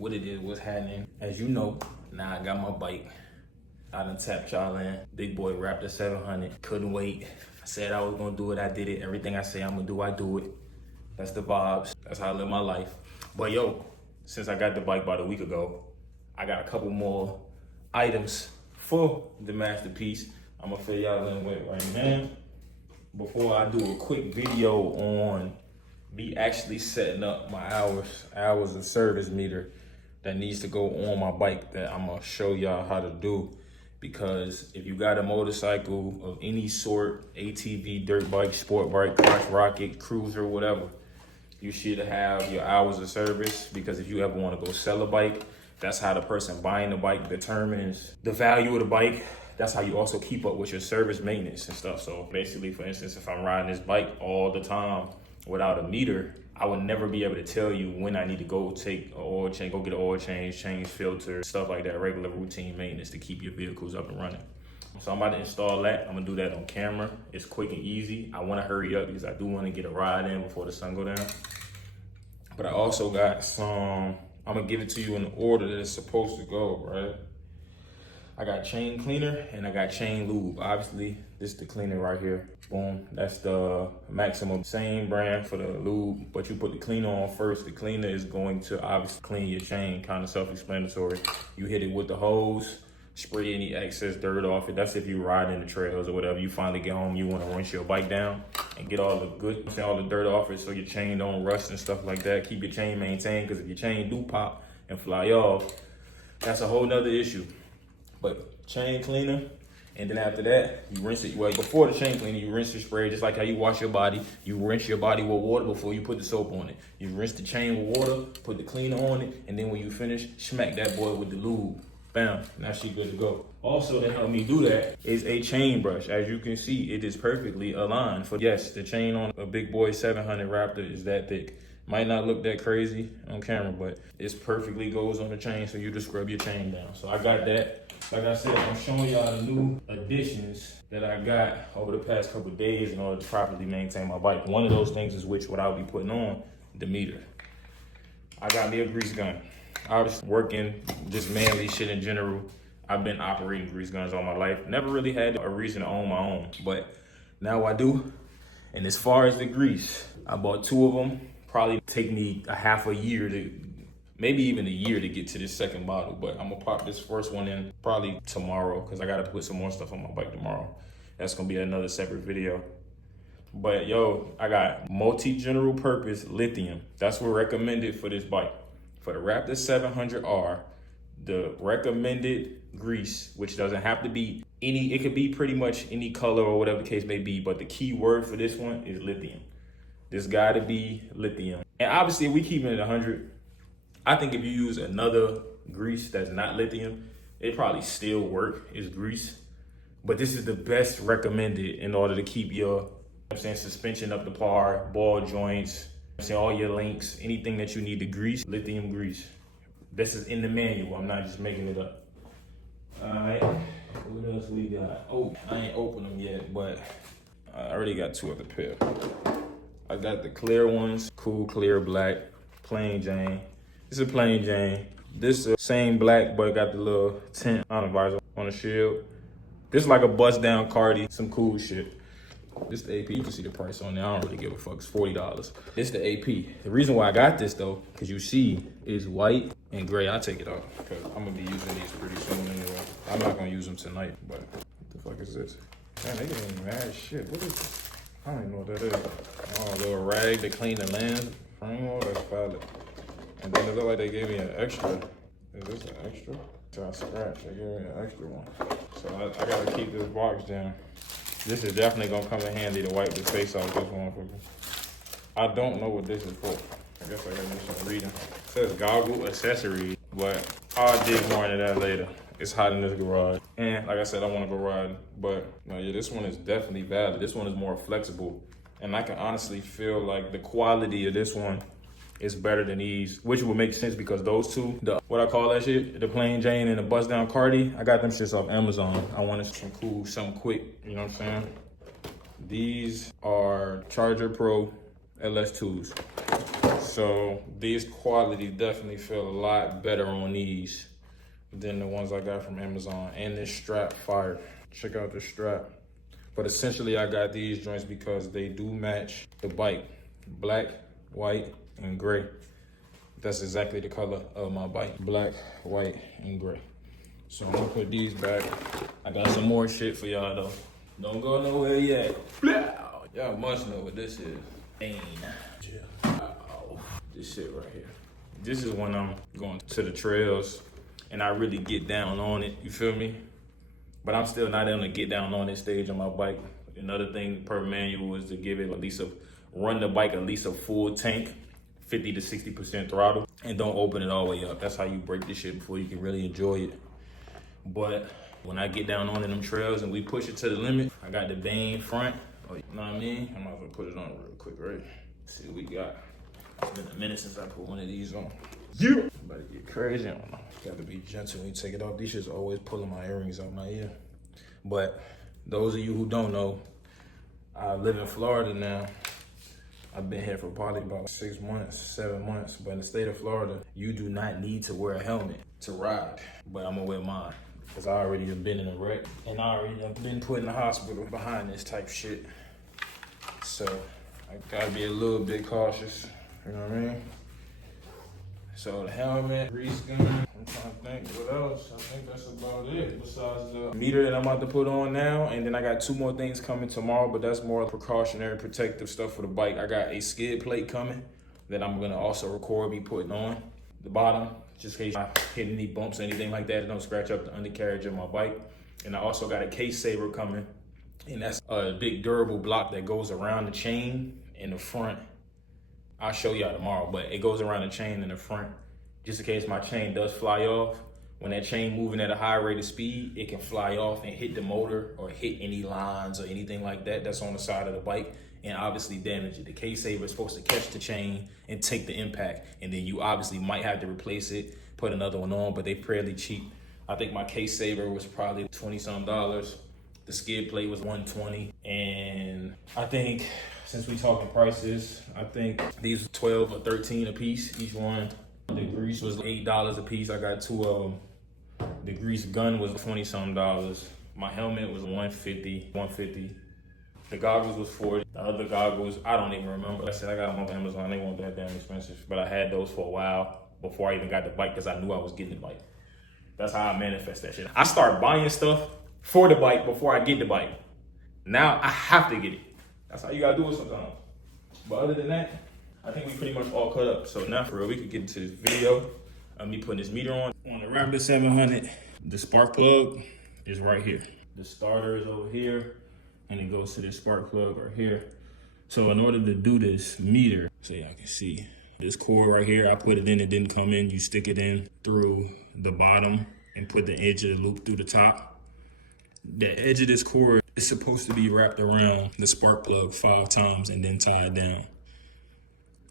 what it is, what's happening. As you know, now I got my bike. I done tapped y'all in. Big boy Raptor 700. Couldn't wait. I said I was gonna do it, I did it. Everything I say I'm gonna do, I do it. That's the vibes. That's how I live my life. But yo, since I got the bike about a week ago, I got a couple more items for the masterpiece. I'm gonna fill y'all in with right now. Before I do a quick video on me actually setting up my hours of service meter that needs to go on my bike that I'm gonna show y'all how to do. Because if you got a motorcycle of any sort, ATV, dirt bike, sport bike, crotch rocket, cruiser, whatever, you should have your hours of service. Because if you ever want to go sell a bike, that's how the person buying the bike determines the value of the bike. That's how you also keep up with your service maintenance and stuff. So basically, for instance, if I'm riding this bike all the time without a meter, I would never be able to tell you when I need to go take an oil change, go get an oil change, change filter, stuff like that, regular routine maintenance to keep your vehicles up and running. So I'm about to install that. I'm gonna do that on camera. It's quick and easy. I wanna hurry up because I do wanna get a ride in before the sun go down. But I also got some, I'm gonna give it to you in the order that it's supposed to go, right? I got chain cleaner and I got chain lube. Obviously, this is the cleaner right here. Boom, that's the maximum. Same brand for the lube, but you put the cleaner on first. The cleaner is going to obviously clean your chain, kind of self-explanatory. You hit it with the hose, spray any excess dirt off it. That's if you ride in the trails or whatever. You finally get home, you want to rinse your bike down and get all the good, all the dirt off it so your chain don't rust and stuff like that. Keep your chain maintained, because if your chain do pop and fly off, that's a whole nother issue. But chain cleaner, and then after that, you rinse it. Well, before the chain cleaner, you rinse the spray just like how you wash your body. You rinse your body with water before you put the soap on it. You rinse the chain with water, put the cleaner on it, and then when you finish, smack that boy with the lube. Bam, now she good to go. Also, to help me do that is a chain brush. As you can see, it is perfectly aligned. For yes, the chain on a big boy 700 Raptor is that thick. Might not look that crazy on camera, but it's perfectly goes on the chain, so you just scrub your chain down. So I got that. Like I said, I'm showing y'all the new additions that I got over the past couple of days in order to properly maintain my bike. One of those things is what I'll be putting on, the meter. I got me a grease gun. I was working just manly shit in general. I've been operating grease guns all my life. Never really had a reason to own my own, but now I do. And as far as the grease, I bought 2 of them. Probably take me a half a year to, maybe even a year to get to this second bottle, but I'm gonna pop this first one in probably tomorrow because I gotta put some more stuff on my bike tomorrow. That's gonna be another separate video. But yo, I got multi-general purpose lithium. That's what recommended for this bike. For the Raptor 700R, the recommended grease, which doesn't have to be any, it could be pretty much any color or whatever the case may be, but the key word for this one is lithium. This gotta be lithium. And obviously, if we keep it at 100, I think if you use another grease that's not lithium, it probably still work as grease. But this is the best recommended in order to keep your, suspension up to par, ball joints, all your links, anything that you need to grease, lithium grease. This is in the manual, I'm not just making it up. All right, what else we got? Oh, I ain't opened them yet, but I already got 2 of the pair. I got the clear ones, cool, clear, black, plain Jane. This is a plain Jane. This is same black, but got the little tint on the visor on the shield. This is like a bust down Cardi, some cool shit. This is the AP, you can see the price on there. I don't really give a fuck, it's $40. This is the AP. The reason why I got this though, cause you see is white and gray. I'll take it off, cause I'm gonna be using these pretty soon anyway. I'm not gonna use them tonight, but what the fuck is this? Man, they getting me mad shit. What is this? I don't even know what that is. Oh, a little rag to clean the lens. Frame, that's valid. And then it looked like they gave me an extra. Is this an extra? So I scratched, they gave me an extra one. So I gotta keep this box down. This is definitely gonna come in handy to wipe the face off this motherfucker. I don't know what this is for. I guess I gotta do some reading. It says goggle accessories, but I'll dig more into that later. It's hot in this garage. And like I said, I wanna go riding, but no, yeah, this one is definitely valid. This one is more flexible. And I can honestly feel like the quality of this one is better than these, which would make sense because those two, the what I call that shit, the plain Jane and the bust down Cardi, I got them shits off Amazon. I wanted some cool, something quick, you know what I'm saying? These are Charger Pro LS2s. So these quality definitely feel a lot better on these than the ones I got from Amazon. And this strap fire. Check out the strap. But essentially I got these joints because they do match the bike. Black, white, and gray. That's exactly the color of my bike. Black, white, and gray. So I'm gonna put these back. I got some more shit for y'all though. Don't go nowhere yet. Y'all must know what this is. This shit right here. This is when I'm going to the trails and I really get down on it, you feel me? But I'm still not able to get down on this stage on my bike. Another thing per manual is to give it run the bike at least a full tank, 50 to 60% throttle, and don't open it all the way up. That's how you break this shit before you can really enjoy it. But when I get down on them trails and we push it to the limit, I got the Bane front. Oh, you know what I mean? I might as well put it on real quick, right? See what we got. It's been a minute since I put one of these on. Yeah! About to get crazy on them. Gotta be gentle when you take it off. These shit's always pulling my earrings out my ear. But those of you who don't know, I live in Florida now. I've been here for probably about 6 months, 7 months. But in the state of Florida, you do not need to wear a helmet to ride. But I'm gonna wear mine. Because I already have been in a wreck. And I already have been put in the hospital behind this type shit. So I gotta be a little bit cautious. You know what I mean? So the helmet, grease gun, I'm trying to think what else. I think that's about it besides the meter that I'm about to put on now. And then I got 2 more things coming tomorrow, but that's more precautionary, protective stuff for the bike. I got a skid plate coming that I'm gonna also record me putting on the bottom, just in case I hit any bumps or anything like that. It don't scratch up the undercarriage of my bike. And I also got a case saver coming, and that's a big durable block that goes around the chain in the front. I'll show y'all tomorrow, but it goes around the chain in the front, just in case my chain does fly off. When that chain moving at a high rate of speed, it can fly off and hit the motor or hit any lines or anything like that that's on the side of the bike and obviously damage it. The case saver is supposed to catch the chain and take the impact, and then you obviously might have to replace it, put another one on, but they're fairly cheap. I think my case saver was probably $20-some. The skid plate was $120, and I think since we talking prices, I think these were 12 or 13 a piece, each one. The grease was $8 a piece. I got 2 of them. The grease gun was $20-some. My helmet was $150. The goggles was $40. The other goggles, I don't even remember. Like I said, I got them on Amazon. They weren't that damn expensive, but I had those for a while before I even got the bike because I knew I was getting the bike. That's how I manifest that shit. I start buying stuff for the bike before I get the bike. Now I have to get it. That's how you gotta do it sometimes. But other than that, I think we pretty much all cut up. So now for real, we could get into this video of me putting this meter on. On the Raptor 700, the spark plug is right here. The starter is over here, and it goes to this spark plug right here. So in order to do this meter, so y'all can see, this cord right here, I put it in, it didn't come in. You stick it in through the bottom and put the edge of the loop through the top. The edge of this cord is supposed to be wrapped around the spark plug 5 times and then tied down.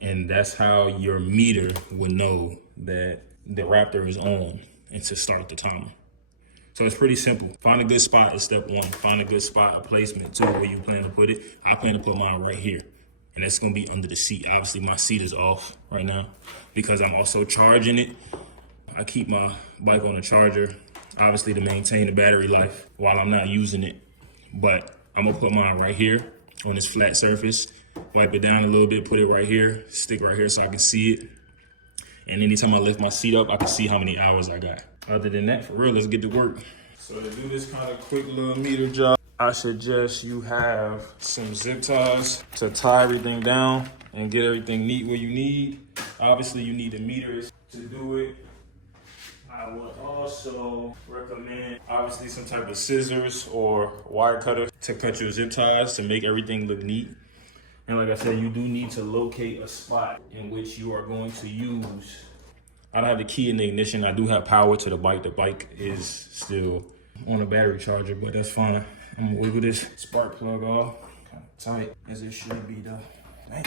And that's how your meter would know that the Raptor is on and to start the timer. So it's pretty simple. Find a good spot is step 1. Find a good spot, a placement too, where you plan to put it. I plan to put mine right here. And that's gonna be under the seat. Obviously my seat is off right now because I'm also charging it. I keep my bike on a charger, obviously to maintain the battery life while I'm not using it. But I'm gonna put mine right here on this flat surface, wipe it down a little bit, put it right here, stick right here so I can see it. And anytime I lift my seat up, I can see how many hours I got. Other than that, for real, let's get to work. So to do this kind of quick little meter job, I suggest you have some zip ties to tie everything down and get everything neat where you need. Obviously, you need the meters to do it. I would also recommend, obviously, some type of scissors or wire cutter to cut your zip ties to make everything look neat. And like I said, you do need to locate a spot in which you are going to use. I don't have the key in the ignition. I do have power to the bike. The bike is still on a battery charger, but that's fine. I'm gonna wiggle this spark plug off. Kind of tight as it should be though. Right.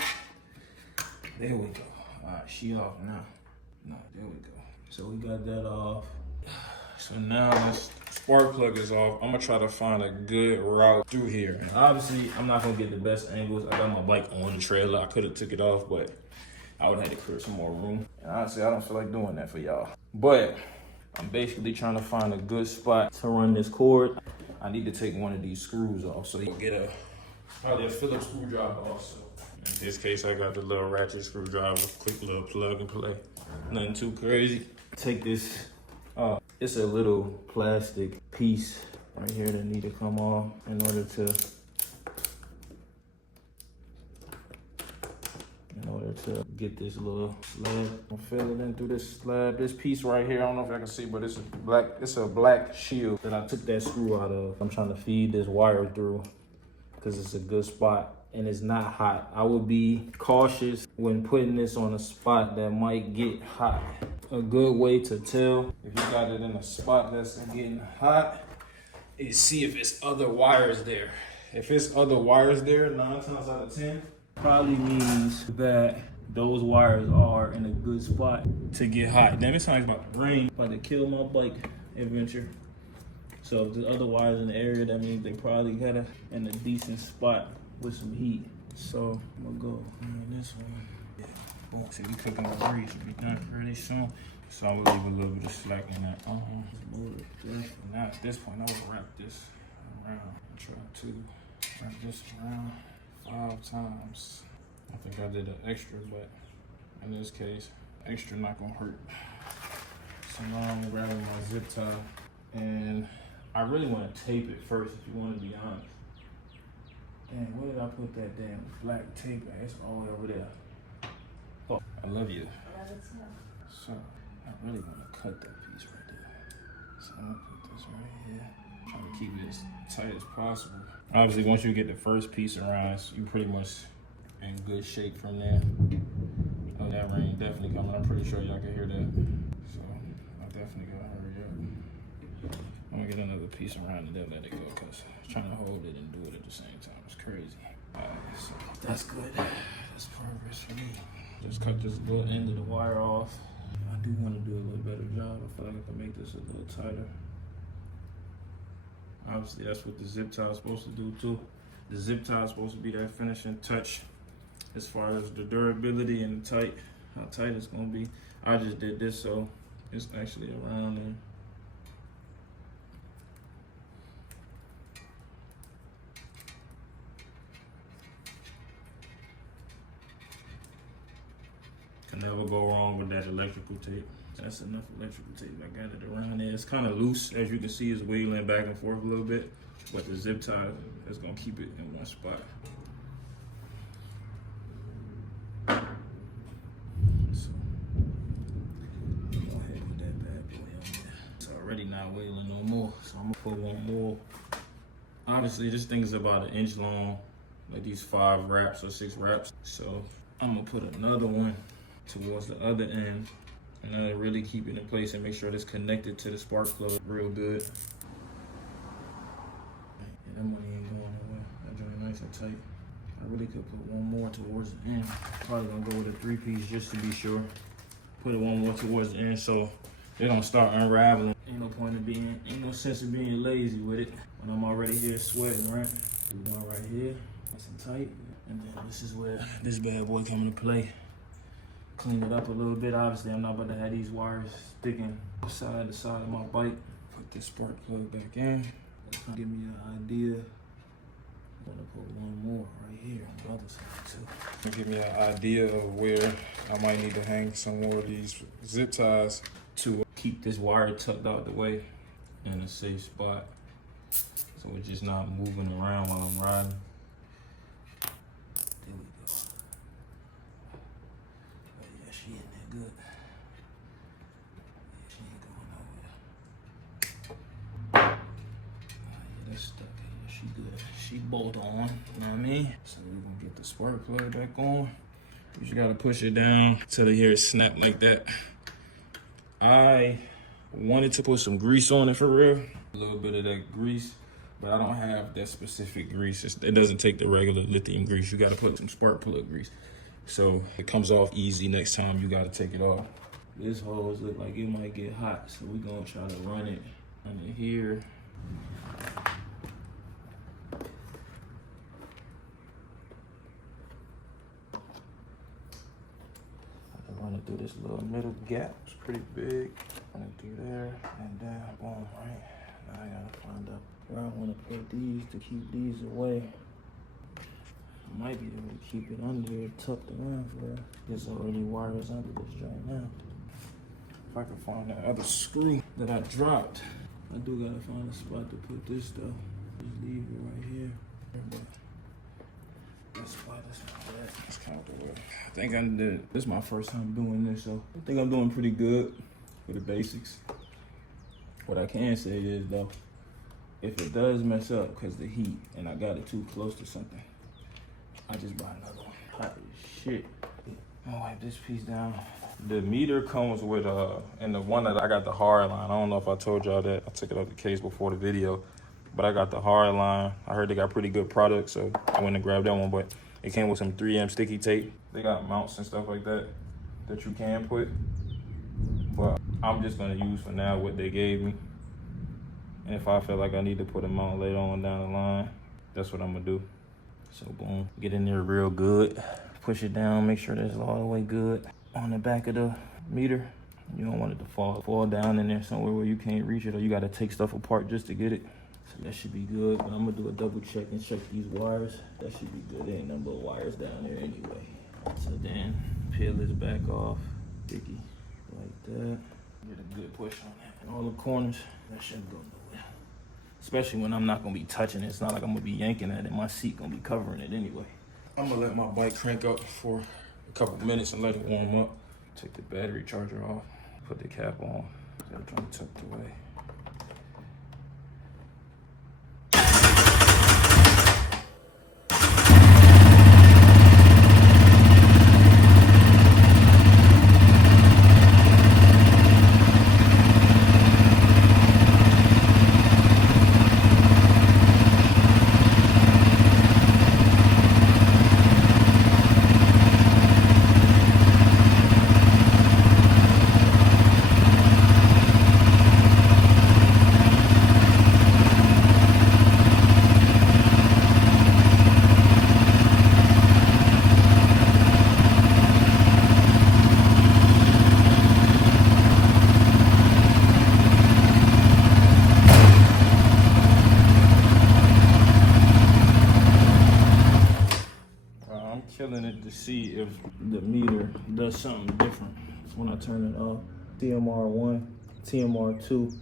There we go. All right, she off now. No, there we go. So we got that off. So now this spark plug is off. I'm gonna try to find a good route through here. And obviously, I'm not gonna get the best angles. I got my bike on the trailer. I could have took it off, but I would have to clear some more room. And honestly, I don't feel like doing that for y'all. But I'm basically trying to find a good spot to run this cord. I need to take one of these screws off. So you get probably a Phillips screwdriver also. In this case, I got the little ratchet screwdriver, quick little plug and play. Nothing too crazy. Take this, it's a little plastic piece right here that need to come off in order to get this little slab. I'm filling through this slab. This piece right here, I don't know if I can see, but it's a black shield that I took that screw out of. I'm trying to feed this wire through because it's a good spot and it's not hot. I would be cautious when putting this on a spot that might get hot. A good way to tell if you got it in a spot that's getting hot is see if it's other wires there. If it's other wires there, 9 times out of 10, probably means that those wires are in a good spot to get hot. Damn, it sounds about to rain, about to kill my bike adventure. So if there's other wires in the area, that means they probably got it in a decent spot with some heat. So I'm gonna go on this one. Yeah, boom. See, we cooking the grease. We'll be done pretty soon. So I'm gonna leave a little bit of slack in that. Move it. Now at this point, I'll wrap this around. I'll try to wrap this around 5 times. I think I did an extra, but in this case, extra not gonna hurt. So now I'm grabbing my zip tie, and I really want to tape it first, if you want to be honest. Dang, where did I put that damn black tape at? It's all the way over there. Oh, I love you. So I really want to cut that piece right there. So I'm gonna put this right here. Trying to keep it as tight as possible. Obviously, once you get the first piece around, you pretty much in good shape from there. Oh, that rain definitely coming. I'm pretty sure y'all can hear that. So I definitely gotta hurry up. I'm gonna get another piece around and then let it go, because trying to hold it and do it at the same time is crazy. Alright, so that's good. That's progress for me. Just cut this little end of the wire off. I do want to do a little better job. I feel like I can make this a little tighter. Obviously, that's what the zip tie is supposed to do too. The zip tie is supposed to be that finishing touch as far as the durability and the tight, how tight it's gonna be. I just did this so it's actually around there. Can never go wrong with that electrical tape. That's enough electrical tape. I got it around there. It's kind of loose, as you can see, it's wiggling back and forth a little bit, but the zip tie is gonna keep it in one spot. So, go ahead with that bad boy on there. It's already not wiggling no more, so I'm gonna put one more. Obviously, this thing is about 1 inch long, like these 5 wraps or 6 wraps. So I'm gonna put another one towards the other end, and really keep it in place and make sure it's connected to the spark plug real good. And that money ain't going nowhere. That joint nice and tight. I really could put one more towards the end. Probably gonna go with a 3-piece just to be sure. Put it one more towards the end so they don't start unraveling. Ain't no sense of being lazy with it when I'm already here sweating, right? We're going right here, nice and tight. And then this is where this bad boy come into play. Clean it up a little bit. Obviously, I'm not about to have these wires sticking side to side of my bike. Put this spark plug back in. Give me an idea. I'm gonna put one more right here on the other side too. Give me an idea of where I might need to hang some more of these zip ties to keep this wire tucked out the way in a safe spot, so it's just not moving around while I'm riding. There we go. Oh yeah, she in there good. Yeah, she ain't going nowhere. Yeah, that's stuck. Yeah, she good. She bolt on, you know what I mean? So we're gonna get the spark plug back on. You just gotta push it down till you hear it snap like that. I wanted to put some grease on it for real. A little bit of that grease, but I don't have that specific grease. It doesn't take the regular lithium grease. You gotta put some spark plug grease. So it comes off easy next time you gotta take it off. This hose look like it might get hot, so we're gonna try to run it under here. gonna do this little middle gap. It's pretty big. I'm gonna do there and then boom, right? Now I gotta find out where I wanna put these to keep these away. I might be able to keep it under here, tucked around for real. There's already wires under this joint now. If I can find that other screw that I dropped, I do gotta find a spot to put this though. Just leave it right here. But this spot is not that. That's kind of the way. I think I did. This is my first time doing this, so I think I'm doing pretty good for the basics. What I can say is though, if it does mess up because the heat and I got it too close to something, I just buy another one. Hot as shit. I'm gonna wipe this piece down. The meter comes with and the one that I got the Hardline. I don't know if I told y'all that. I took it out the case before the video, but I got the Hardline. I heard they got pretty good products, so I went and grabbed that one. But it came with some 3M sticky tape. They got mounts and stuff like that that you can put, but I'm just gonna use for now what they gave me. And if I feel like I need to put a mount later on down the line, that's what I'm gonna do. So boom, get in there real good. Push it down, make sure that's all the way good. On the back of the meter, you don't want it to fall down in there somewhere where you can't reach it, or you gotta take stuff apart just to get it. So that should be good, but I'm gonna do a double check and check these wires. That should be good. There ain't nothing but wires down there anyway. So then peel this back off, sticky, like that. Get a good push on that. And all the corners, that shouldn't go nowhere. Especially when I'm not gonna be touching it. It's not like I'm gonna be yanking at it. My seat gonna be covering it anyway. I'm gonna let my bike crank up for a couple minutes and let it warm up. Take the battery charger off, put the cap on. That joint tucked away. Killing it to see if the meter does something different when I turn it off. TMR1, TMR2,